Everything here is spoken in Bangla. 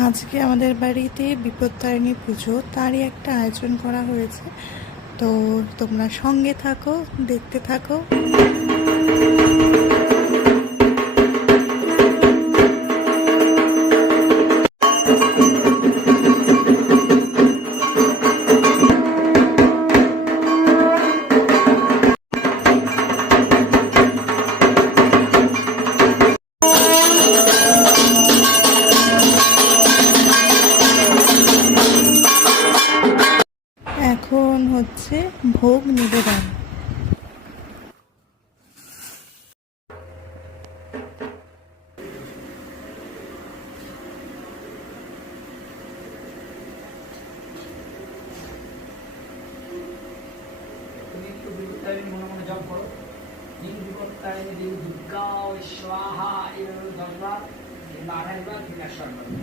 আজকে আমাদের বাড়িতে বিপত্তারিণী পুজো, তারই একটা আয়োজন করা হয়েছে। তো তোমরা সঙ্গে থাকো, দেখতে থাকো। এখন হচ্ছে ভোগ নিবেদন। তুমি একটু বিপত্তারিণী মনে মনে জপ করো। দিন বিপত্তারিণী দেবী দুর্গা ও স্বাহা, এইভাবে 10 বার কিংবা 28 বার কিংবা 100 বার।